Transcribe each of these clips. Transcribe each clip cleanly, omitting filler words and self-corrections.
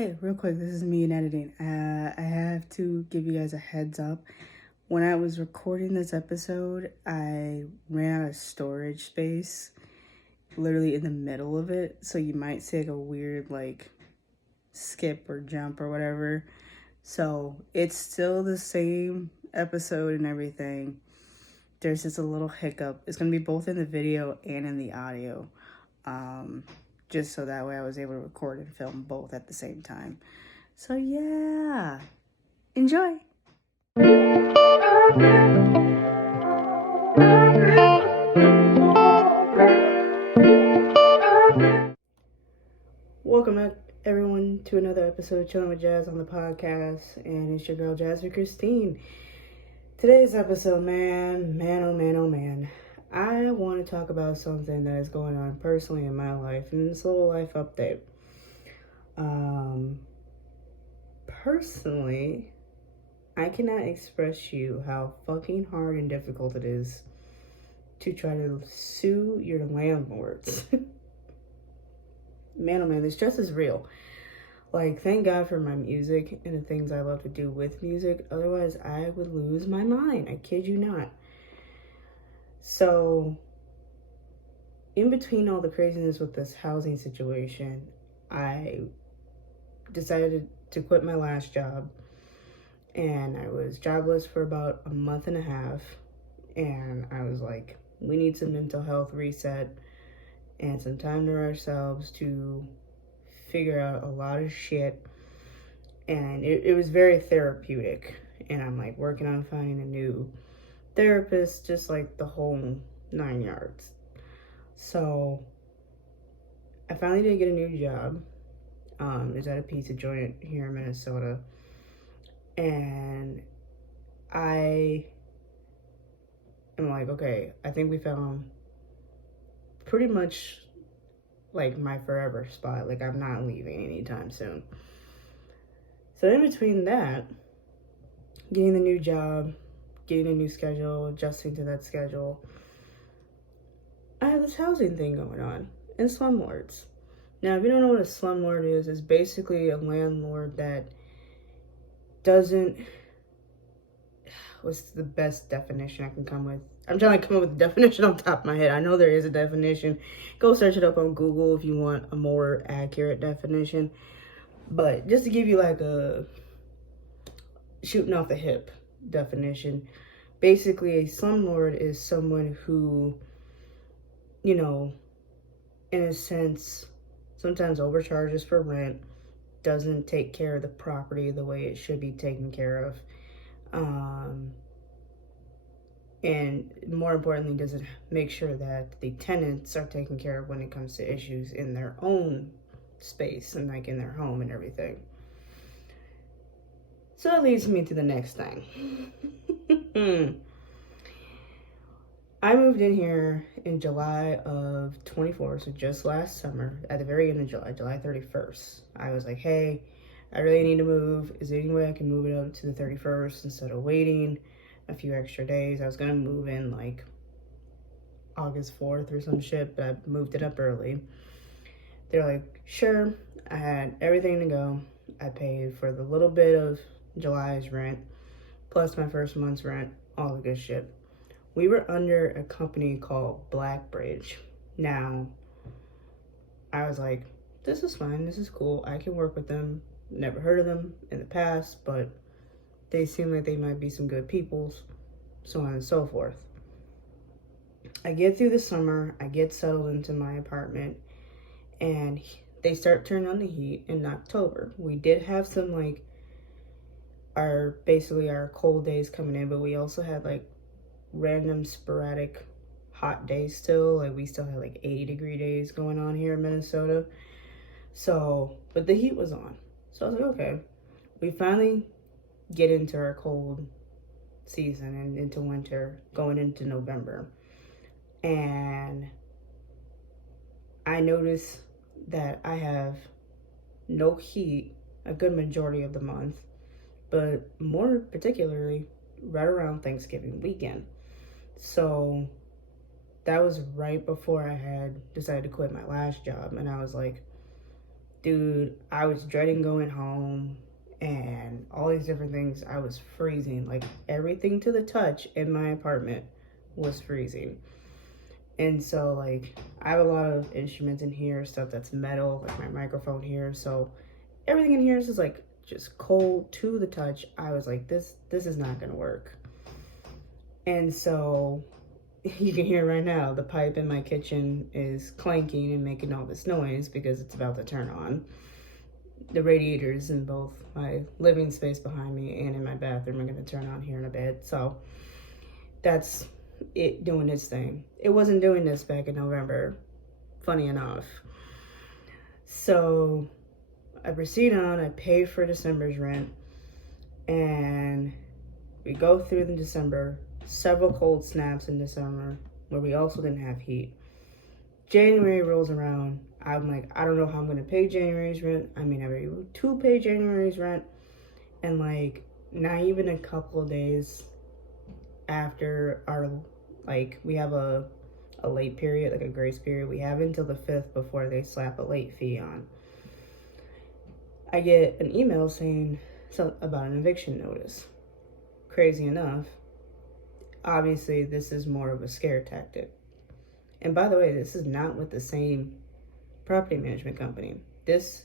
Hey, real quick, this is me in editing. I have to give you guys a heads up. When I was recording this episode, I ran out of storage space, literally in the middle of it. So you might see like a weird skip or jump or whatever. So it's still the same episode and everything. There's just a little hiccup. It's gonna be both in the video and in the audio. Just so that way I was able to record and film both at the same time. So yeah, enjoy. Welcome back, everyone, to another episode of Chilling with Jazz on the podcast, and it's your girl Jasmine Christine. Today's episode, man, I want to talk about something that is going on personally in my life, and it's a little life update. Personally, I cannot express you how fucking hard and difficult it is to try to sue your landlords. Man, oh man, the stress is real. Thank God for my music and the things I love to do with music. Otherwise, I would lose my mind. I kid you not. So, in between all the craziness with this housing situation, I decided to quit my last job. And I was jobless for about a month and a half. And I was like, we need some mental health reset and some time to ourselves to figure out a lot of shit. And it was very therapeutic. And I'm like working on finding a new therapist, just like the whole 9 yards. So I finally did get a new job. It's at a pizza joint here in Minnesota. And I am like, okay, I think we found pretty much like my forever spot. Like, I'm not leaving anytime soon. So in between that, getting the new job, getting a new schedule, adjusting to that schedule, I have this housing thing going on in slumlords. Now, if you don't know what a slumlord is, it's basically a landlord that doesn't... What's the best definition I can come with? I'm trying to come up with a definition off the top of my head. I know there is a definition. Go search it up on Google if you want a more accurate definition. But just to give you like a shooting off the hip definition, basically a slumlord is someone who, you know, in a sense, sometimes overcharges for rent, doesn't take care of the property the way it should be taken care of. And more importantly, doesn't make sure that the tenants are taken care of when it comes to issues in their own space and like in their home and everything. So that leads me to the next thing. I moved in here in July of 24, so just last summer, at the very end of July 31st. I was like, hey, I really need to move. Is there any way I can move it up to the 31st instead of waiting a few extra days? I was gonna move in like August 4th or some shit, but I moved it up early. They're like, sure. I had everything to go. I paid for the little bit of July's rent, plus my first month's rent, all the good shit. We were under a company called Blackbridge. Now, I was like, this is fine, this is cool, I can work with them. Never heard of them in the past, but they seem like they might be some good people, so on and so forth. I get through the summer, I get settled into my apartment, and they start turning on the heat in October. We did have some our cold days coming in, but we also had like random sporadic hot days still. Like we still had like 80-degree days going on here in Minnesota. So, but the heat was on. So I was like, okay. We finally get into our cold season and into winter, going into November. And I notice that I have no heat a good majority of the month, but more particularly right around Thanksgiving weekend. So that was right before I had decided to quit my last job, and I was like, Dude, I was dreading going home and all these different things. I was freezing. Like everything to the touch in my apartment was freezing. And so like I have a lot of instruments in here, stuff that's metal, like my microphone here. So everything in here is just like just cold to the touch. I was like, this is not gonna work. And so you can hear right now the pipe in my kitchen is clanking and making all this noise because it's about to turn on. The radiators in both my living space behind me and in my bathroom are going to turn on here in a bit. So that's it doing its thing. It wasn't doing this back in November, funny enough. So I proceed on, I pay for December's rent, and we go through the December, several cold snaps in December where we also didn't have heat. January rolls around. I'm like, I don't know how I'm gonna pay January's rent. I mean, I'm able to pay January's rent, and like, not even a couple of days after our, like, we have a late period, like a grace period. We have until the 5th before they slap a late fee on. I get an email saying something about an eviction notice. Crazy enough, obviously this is more of a scare tactic. And by the way, this is not with the same property management company. This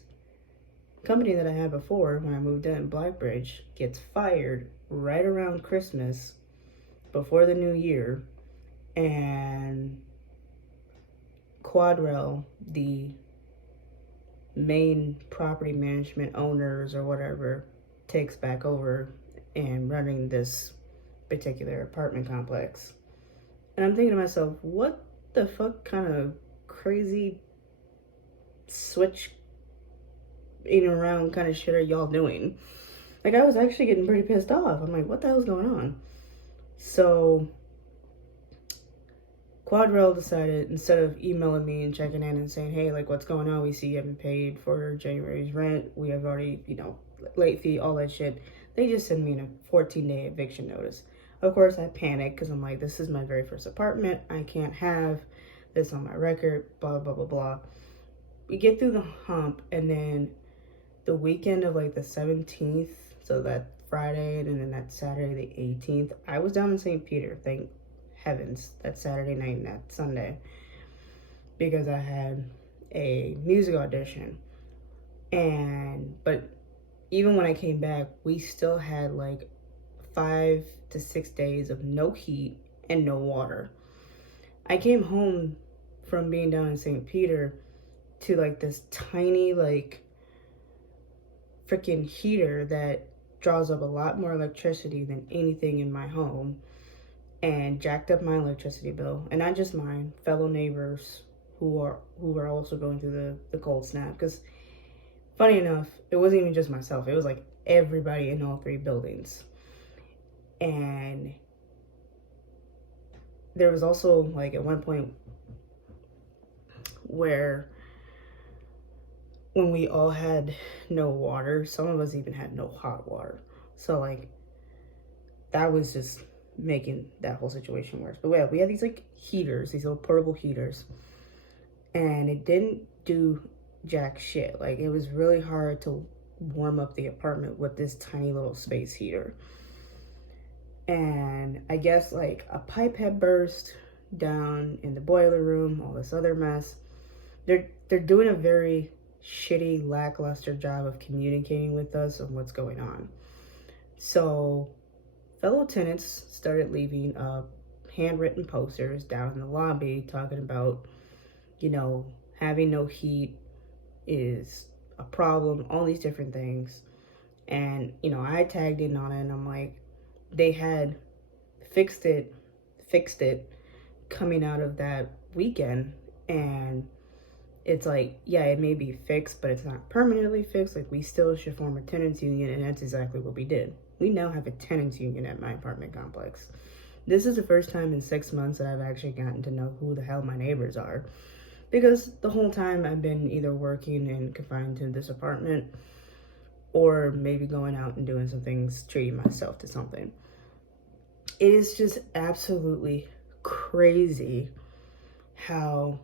company that I had before when I moved in, Blackbridge, gets fired right around Christmas before the new year, and Quadrell, the main property management owners or whatever, takes back over and running this particular apartment complex. And I'm thinking to myself, what the fuck kind of crazy switch in around kind of shit are y'all doing? Like, I was actually getting pretty pissed off. I'm like, what the hell's going on? So Quadrell decided, instead of emailing me and checking in and saying, hey, like, what's going on? We see you haven't paid for January's rent. We have already, late fee, all that shit. They just sent me a 14-day eviction notice. Of course, I panicked because I'm like, this is my very first apartment. I can't have this on my record, blah, blah, blah, blah. We get through the hump, and then the weekend of like the 17th, so that Friday and then that Saturday, the 18th, I was down in St. Peter, thank heavens, that Saturday night and that Sunday, because I had a music audition. But even when I came back, we still had like 5 to 6 days of no heat and no water. I came home from being down in St. Peter to like this tiny like freaking heater that draws up a lot more electricity than anything in my home, and jacked up my electricity bill. And not just mine, fellow neighbors who were also going through the cold snap. Because funny enough, it wasn't even just myself, it was like everybody in all 3 buildings. And there was also like at one point where when we all had no water, some of us even had no hot water. So like that was just making that whole situation worse. But yeah, we had these like heaters, these little portable heaters, and it didn't do jack shit. Like, it was really hard to warm up the apartment with this tiny little space heater. And I guess like a pipe had burst down in the boiler room, all this other mess. They're doing a very shitty, lackluster job of communicating with us on what's going on. So fellow tenants started leaving handwritten posters down in the lobby talking about, having no heat is a problem, all these different things. And, I tagged in on it, and I'm like, they had fixed it coming out of that weekend. And it's like, yeah, it may be fixed, but it's not permanently fixed. Like, we still should form a tenants union, and that's exactly what we did. We now have a tenants union at my apartment complex. This is the first time in 6 months that I've actually gotten to know who the hell my neighbors are, because the whole time I've been either working and confined to this apartment, or maybe going out and doing some things, treating myself to something. It is just absolutely crazy how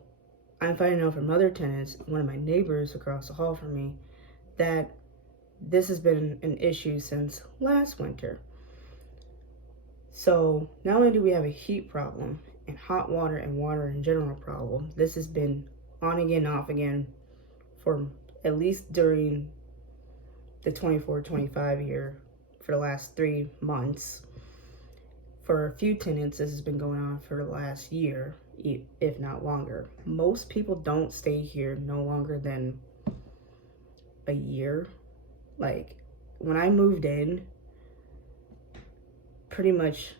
I'm finding out from other tenants, one of my neighbors across the hall from me, that this has been an issue since last winter. So not only do we have a heat problem and hot water and water in general problem, this has been on again, off again for at least during the 24-25 year for the last 3 months. For a few tenants, this has been going on for the last year, if not longer. Most people don't stay here no longer than a year. Like, when I moved in, pretty much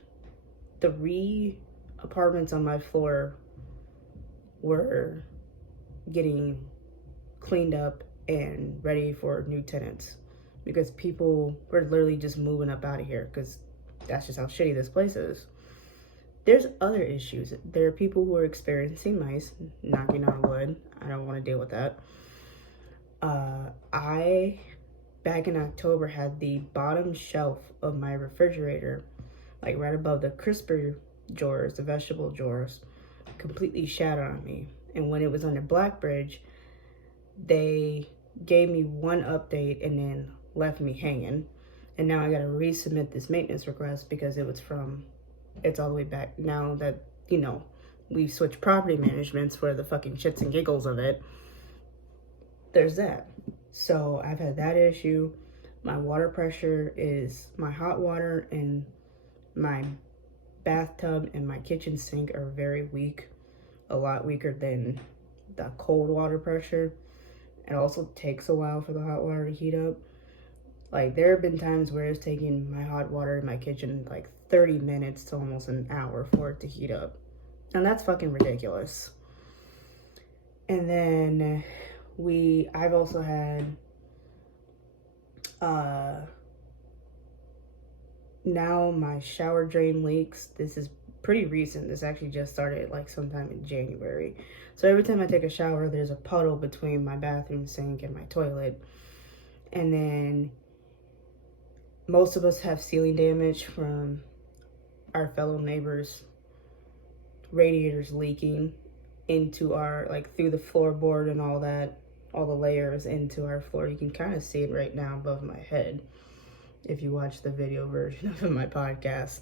3 apartments on my floor were getting cleaned up and ready for new tenants, because people were literally just moving up out of here because that's just how shitty this place is. There's other issues. There are people who are experiencing mice, knocking on wood. I don't want to deal with that. I, back in October, had the bottom shelf of my refrigerator, like right above the crisper drawers, the vegetable drawers, completely shattered on me. And when it was under Blackbridge, they gave me one update and then left me hanging. And now I gotta resubmit this maintenance request because it's all the way back now that, we've switched property managements for the fucking shits and giggles of it. There's that. So I've had that issue. My water pressure is, my hot water and my bathtub and my kitchen sink are very weak, a lot weaker than the cold water pressure. It also takes a while for the hot water to heat up. Like, there have been times where it's taking my hot water in my kitchen like 30 minutes to almost an hour for it to heat up. And that's fucking ridiculous. And then I've also had, now my shower drain leaks. This is pretty recent. This actually just started like sometime in January. So every time I take a shower, there's a puddle between my bathroom sink and my toilet. And then most of us have ceiling damage from our fellow neighbors' radiators leaking into our, like, through the floorboard and all that, all the layers into our floor. You can kind of see it right now above my head if you watch the video version of my podcast.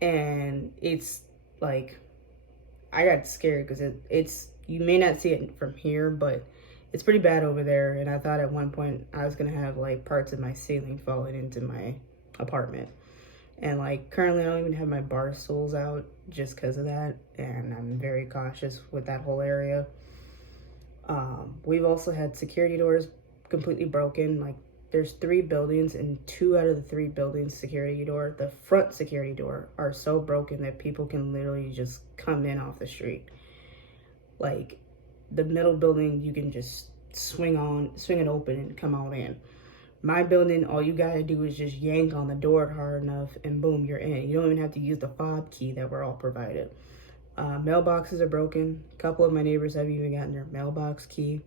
And it's like, I got scared because it's you may not see it from here, but it's pretty bad over there. And I thought at one point I was gonna have like parts of my ceiling falling into my apartment. And like, currently I don't even have my bar stools out just because of that, and I'm very cautious with that whole area. We've also had security doors completely broken. Like, there's 3 buildings, and 2 out of the 3 buildings security door, the front security door, are so broken that people can literally just come in off the street. Like, the middle building, you can just swing it open and come on in. My building, all you gotta do is just yank on the door hard enough and boom, you're in. You don't even have to use the fob key that we're all provided. Mailboxes are broken. A couple of my neighbors have even gotten their mailbox key.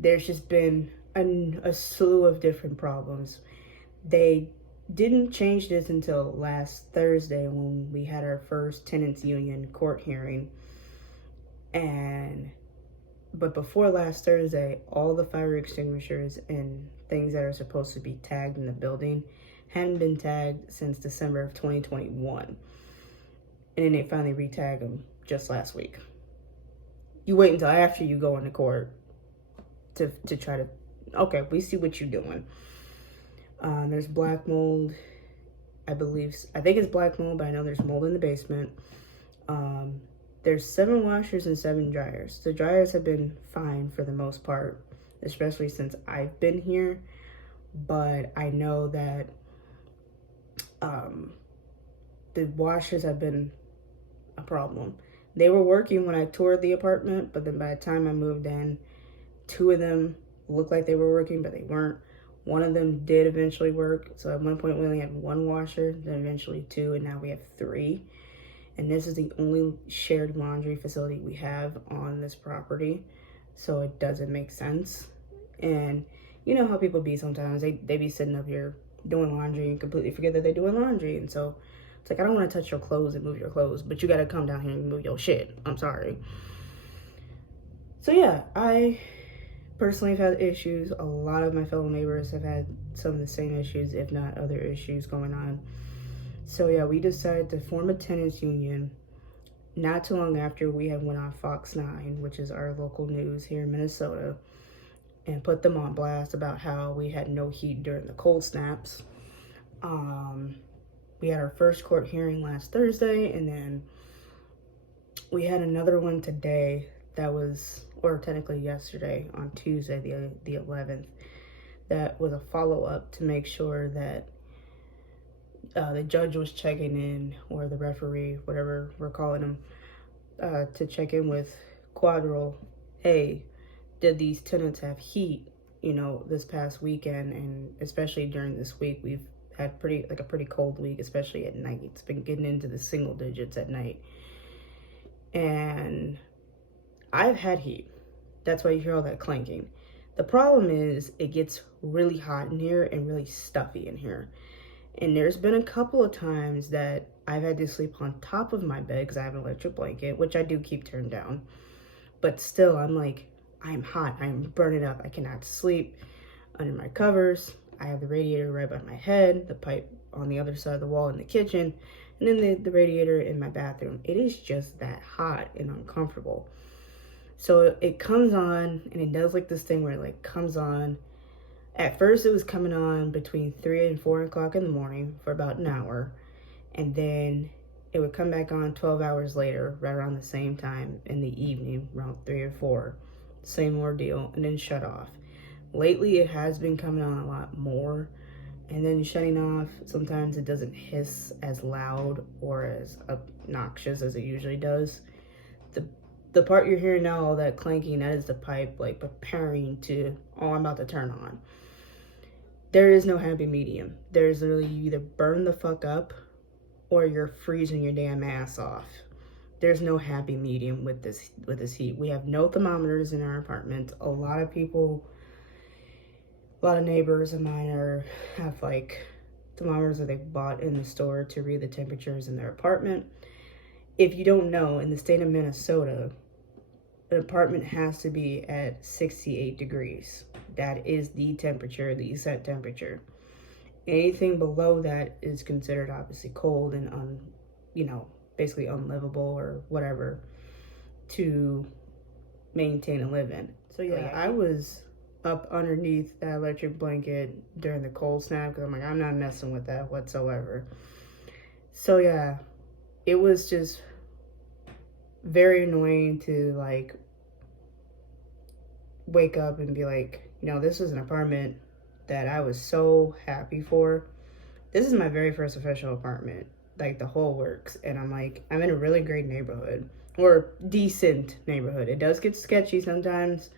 There's just been a slew of different problems. They didn't change this until last Thursday when we had our first tenants union court hearing. But before last Thursday, all the fire extinguishers and things that are supposed to be tagged in the building hadn't been tagged since December of 2021. And then they finally re-tagged them just last week. You wait until after you go into court to try to, okay, we see what you're doing. There's black mold, I think it's black mold, but I know there's mold in the basement. There's 7 washers and 7 dryers. The dryers have been fine for the most part, especially since I've been here. But I know that the washers have been a problem. They were working when I toured the apartment, but then by the time I moved in, 2 of them looked like they were working, but they weren't. One of them did eventually work. So at one point we only had 1 washer, then eventually 2, and now we have 3. And this is the only shared laundry facility we have on this property. So it doesn't make sense. And you know how people be sometimes. They be sitting up here doing laundry and completely forget that they're doing laundry. And so It's like, I don't want to touch your clothes and move your clothes, but you got to come down here and move your shit. I'm sorry. So yeah, I personally have had issues. A lot of my fellow neighbors have had some of the same issues, if not other issues going on. So yeah, we decided to form a tenants union not too long after we had went on Fox 9, which is our local news here in Minnesota, and put them on blast about how we had no heat during the cold snaps. We had our first court hearing last Thursday, and then we had another one today that was, or technically yesterday on Tuesday, the 11th, that was a follow-up to make sure that the judge was checking in, or the referee, whatever we're calling him, to check in with Quadro. Hey, did these tenants have heat, this past weekend? And especially during this week, we've had a pretty cold week, especially at night. It's been getting into the single digits at night. And I've had heat. That's why you hear all that clanking. The problem is it gets really hot in here and really stuffy in here. And there's been a couple of times that I've had to sleep on top of my bed because I have an electric blanket, which I do keep turned down. But still, I'm like, I'm hot. I'm burning up. I cannot sleep under my covers. I have the radiator right by my head, the pipe on the other side of the wall in the kitchen, and then the radiator in my bathroom. It is just that hot and uncomfortable. So it comes on, and it does like this thing where it like comes on. At first, it was coming on between 3 and 4 o'clock in the morning for about an hour. And then it would come back on 12 hours later, right around the same time in the evening, around 3 or 4. Same ordeal, and then shut off. Lately, it has been coming on a lot more. And then shutting off, sometimes it doesn't hiss as loud or as obnoxious as it usually does. The part you're hearing now, all that clanking, that is the pipe like preparing to, oh, I'm about to turn on. There is no happy medium. There's literally, you either burn the fuck up or you're freezing your damn ass off. There's no happy medium with this heat. We have no thermometers in our apartment. A lot of neighbors of mine have like thermometers that they bought in the store to read the temperatures in their apartment. If you don't know, in the state of Minnesota, an apartment has to be at 68 degrees. That is the temperature, the set temperature. Anything below that is considered obviously cold and basically unlivable or whatever to maintain a live in. So yeah, I was up underneath that electric blanket during the cold snap because I'm like, I'm not messing with that whatsoever. So yeah, it was just very annoying to like wake up and be like, this was an apartment that I was so happy for. This is my very first official apartment, like the whole works. And I'm like, I'm in a really great neighborhood, or decent neighborhood. It does get sketchy sometimes,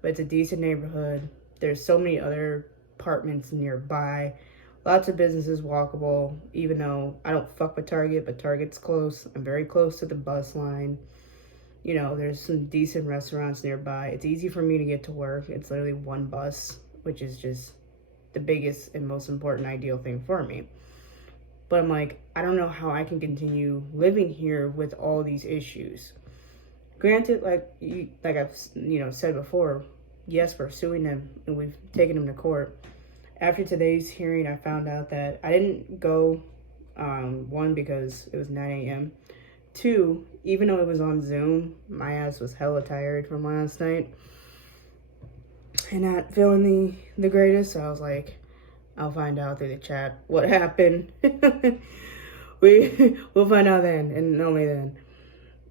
but it's a decent neighborhood. There's so many other apartments nearby. Lots of businesses walkable, even though I don't fuck with Target, but Target's close. I'm very close to the bus line. There's some decent restaurants nearby. It's easy for me to get to work. It's literally one bus, which is just the biggest and most important ideal thing for me. But I'm like, I don't know how I can continue living here with all these issues. Granted, like I've said before, yes, we're suing them and we've taken them to court. After today's hearing, I found out that I didn't go, one, because it was 9 a.m. 2, even though it was on Zoom, my ass was hella tired from last night and not feeling the greatest. So I was like, I'll find out through the chat what happened. We'll find out then, and only then.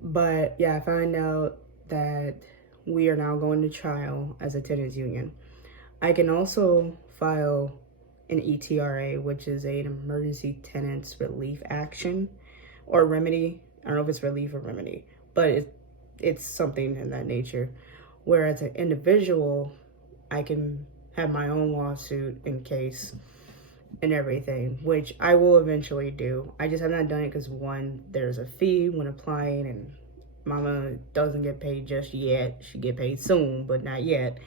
But yeah, I found out that we are now going to trial as a tenants union. I can also file an ETRA, which is an emergency tenants relief action or remedy. I don't know if it's relief or remedy, but it's something in that nature. Where as an individual, I can have my own lawsuit in case and everything, which I will eventually do. I just have not done it because, one, there's a fee when applying, and mama doesn't get paid just yet. She get paid soon, but not yet.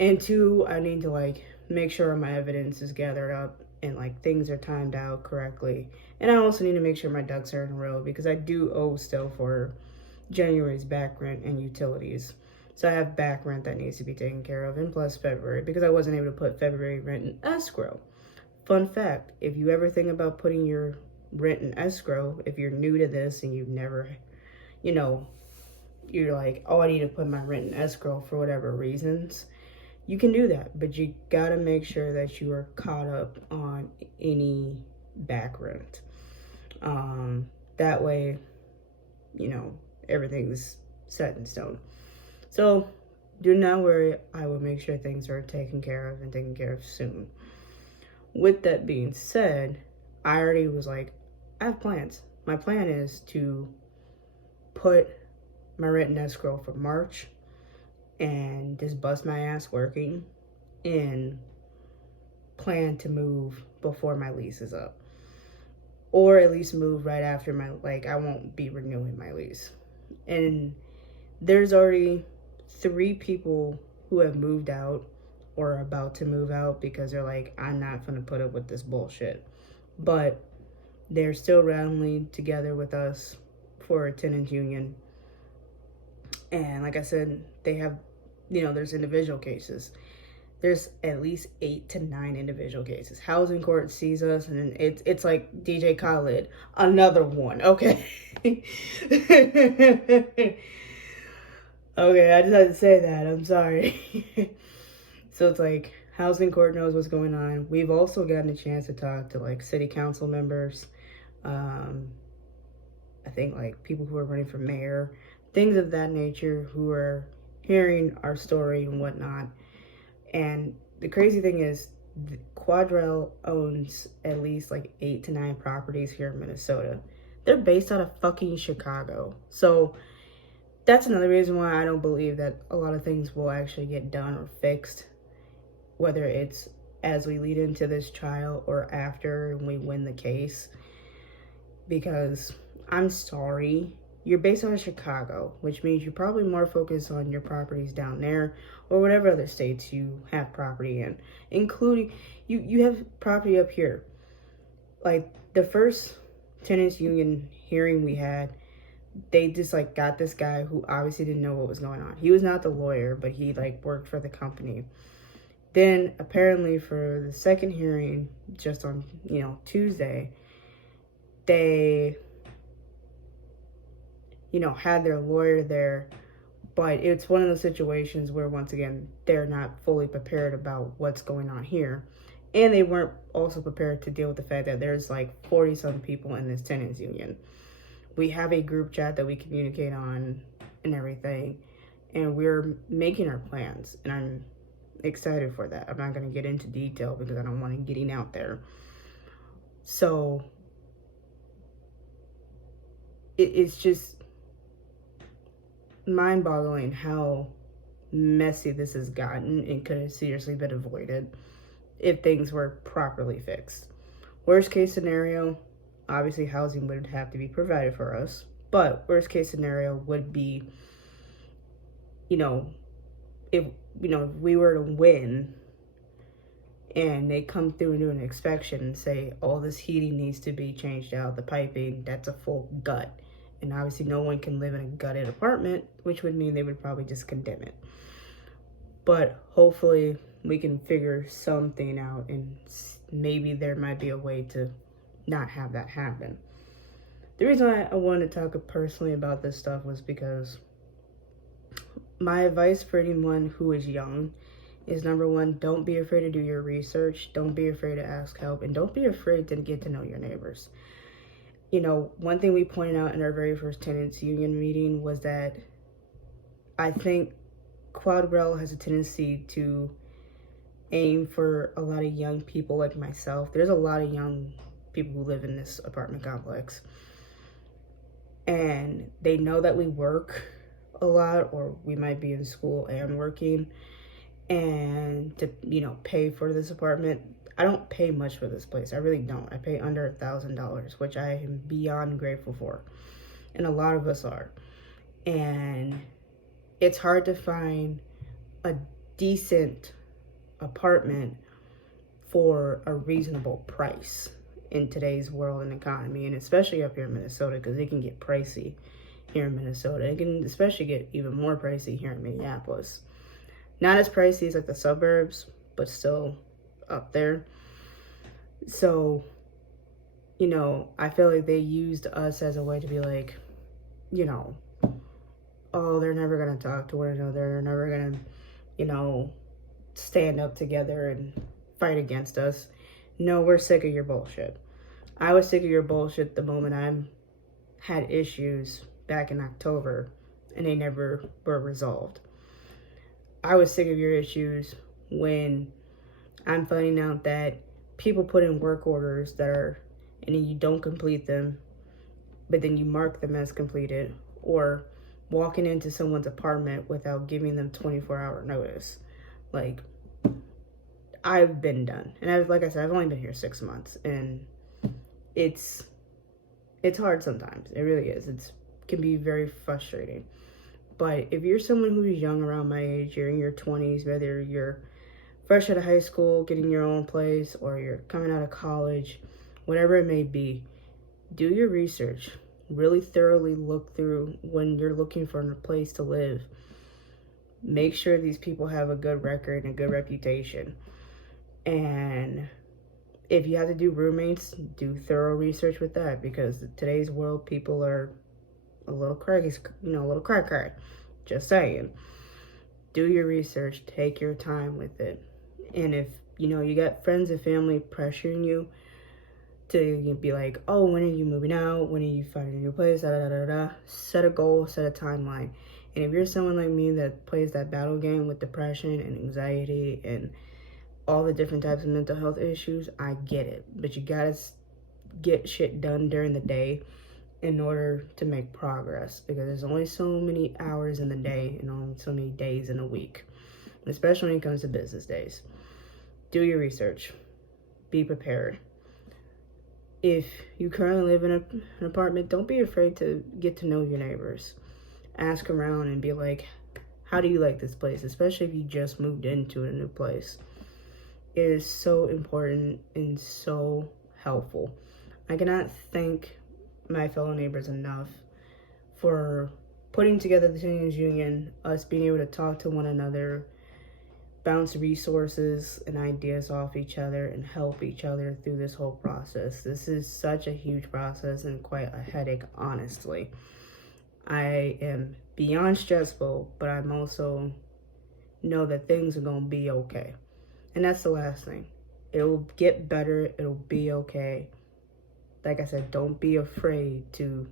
And 2, I need to make sure my evidence is gathered up and like things are timed out correctly. And I also need to make sure my ducks are in a row because I do owe still for January's back rent and utilities. So I have back rent that needs to be taken care of, and plus February, because I wasn't able to put February rent in escrow. Fun fact, if you ever think about putting your rent in escrow, if you're new to this and you've never, you're like, oh, I need to put my rent in escrow for whatever reasons, you can do that. But you gotta make sure that you are caught up on any back rent. That way, everything's set in stone. So do not worry, I will make sure things are taken care of and taken care of soon. With that being said, I already was like, I have plans. My plan is to put my rent in escrow for March and just bust my ass working and plan to move before my lease is up. Or at least move right after I won't be renewing my lease. And there's already 3 people who have moved out or are about to move out because they're like, I'm not gonna put up with this bullshit. But they're still rallying together with us for a tenants union. And like I said, they have, there's individual cases. There's at least 8 to 9 individual cases. Housing court sees us, and it's like DJ Khaled, another one. Okay. Okay, I just had to say that. I'm sorry. So it's like housing court knows what's going on. We've also gotten a chance to talk to like city council members. I think like people who are running for mayor, things of that nature, who are hearing our story and whatnot. And the crazy thing is, Quadrell owns at least like 8 to 9 properties here in Minnesota. They're based out of fucking Chicago. So that's another reason why I don't believe that a lot of things will actually get done or fixed, whether it's as we lead into this trial or after and we win the case. Because I'm sorry, you're based out of Chicago, which means you're probably more focused on your properties down there or whatever other states you have property in, including you have property up here. Like the first tenants union hearing we had, they just like got this guy who obviously didn't know what was going on. He was not the lawyer, but he like worked for the company. Then apparently for the second hearing, just on Tuesday, they had their lawyer there, but it's one of those situations where once again they're not fully prepared about what's going on here, and they weren't also prepared to deal with the fact that there's like 40-some people in this tenants union. We have a group chat that we communicate on and everything, and we're making our plans, and I'm excited for that. I'm not going to get into detail because I don't want it getting out there. So it's just mind-boggling how messy this has gotten and could have seriously been avoided if things were properly fixed. Worst case scenario, obviously housing would have to be provided for us, but worst case scenario would be, if we were to win and they come through and do an inspection and say all this heating needs to be changed out, the piping, that's a full gut. And obviously no one can live in a gutted apartment, which would mean they would probably just condemn it. But hopefully we can figure something out, and maybe there might be a way to not have that happen. The reason I wanted to talk personally about this stuff was because my advice for anyone who is young is, number one, don't be afraid to do your research. Don't be afraid to ask help, and don't be afraid to get to know your neighbors. One thing we pointed out in our very first tenants union meeting was that I think Quadrell has a tendency to aim for a lot of young people like myself. There's a lot of young people who live in this apartment complex, and they know that we work a lot, or we might be in school and working, and to pay for this apartment. I don't pay much for this place. I really don't. I pay under $1,000, which I am beyond grateful for. And a lot of us are. And it's hard to find a decent apartment for a reasonable price in today's world and economy, and especially up here in Minnesota, because it can get pricey here in Minnesota. It can especially get even more pricey here in Minneapolis. Not as pricey as like the suburbs, but still up there. So, you know, I feel like they used us as a way to be like, you know, oh, they're never going to talk to one another. They're never going to, you know, stand up together and fight against us. No, we're sick of your bullshit. I was sick of your bullshit the moment I had issues back in October and they never were resolved. I was sick of your issues when I'm finding out that people put in work orders that are, and then you don't complete them, but then you mark them as completed, or walking into someone's apartment without giving them 24-hour notice. Like, I've been done. And like I said, I've only been here 6 months, and it's hard sometimes. It really is. It can be very frustrating. But if you're someone who's young around my age, you're in your 20s, whether you're fresh out of high school, getting your own place, or you're coming out of college, whatever it may be, do your research. Really thoroughly look through when you're looking for a place to live. Make sure these people have a good record and a good reputation. And if you have to do roommates, do thorough research with that, because in today's world, people are a little crazy, a little cray. Just saying. Do your research. Take your time with it. And if, you got friends and family pressuring you to be like, oh, when are you moving out? When are you finding a new place? Set a goal, set a timeline. And if you're someone like me that plays that battle game with depression and anxiety and all the different types of mental health issues, I get it. But you gotta get shit done during the day in order to make progress, because there's only so many hours in the day and only so many days in a week, especially when it comes to business days. Do your research. Be prepared. If you currently live in an apartment, don't be afraid to get to know your neighbors. Ask around and be like, how do you like this place? Especially if you just moved into a new place. It is so important and so helpful. I cannot thank my fellow neighbors enough for putting together the Tenants Union, us being able to talk to one another, bounce resources and ideas off each other, and help each other through this whole process. This is such a huge process and quite a headache, honestly. I am beyond stressful, but I'm also know that things are going to be okay. And that's the last thing. It will get better. It'll be okay. Like I said, don't be afraid to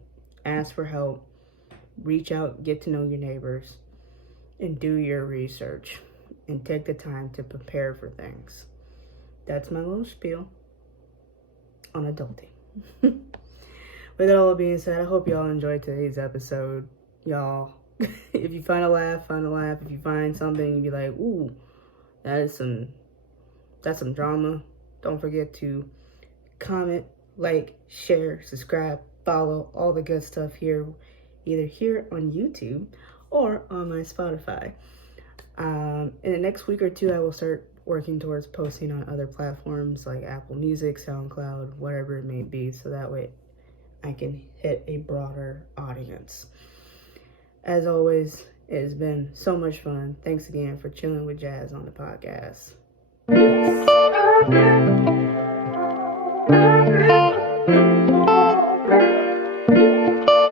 ask for help, reach out, get to know your neighbors, and do your research. And take the time to prepare for things. That's my little spiel on adulting. With that all being said, I hope y'all enjoyed today's episode. Y'all, if you find a laugh, find a laugh. If you find something and be like, ooh, that's some drama, don't forget to comment, like, share, subscribe, follow, all the good stuff here, either here on YouTube or on my Spotify. In the next week or two, I will start working towards posting on other platforms like Apple Music, SoundCloud, whatever it may be, so that way I can hit a broader audience. As always, it has been so much fun. Thanks again for chilling with Jazz on the podcast. Peace.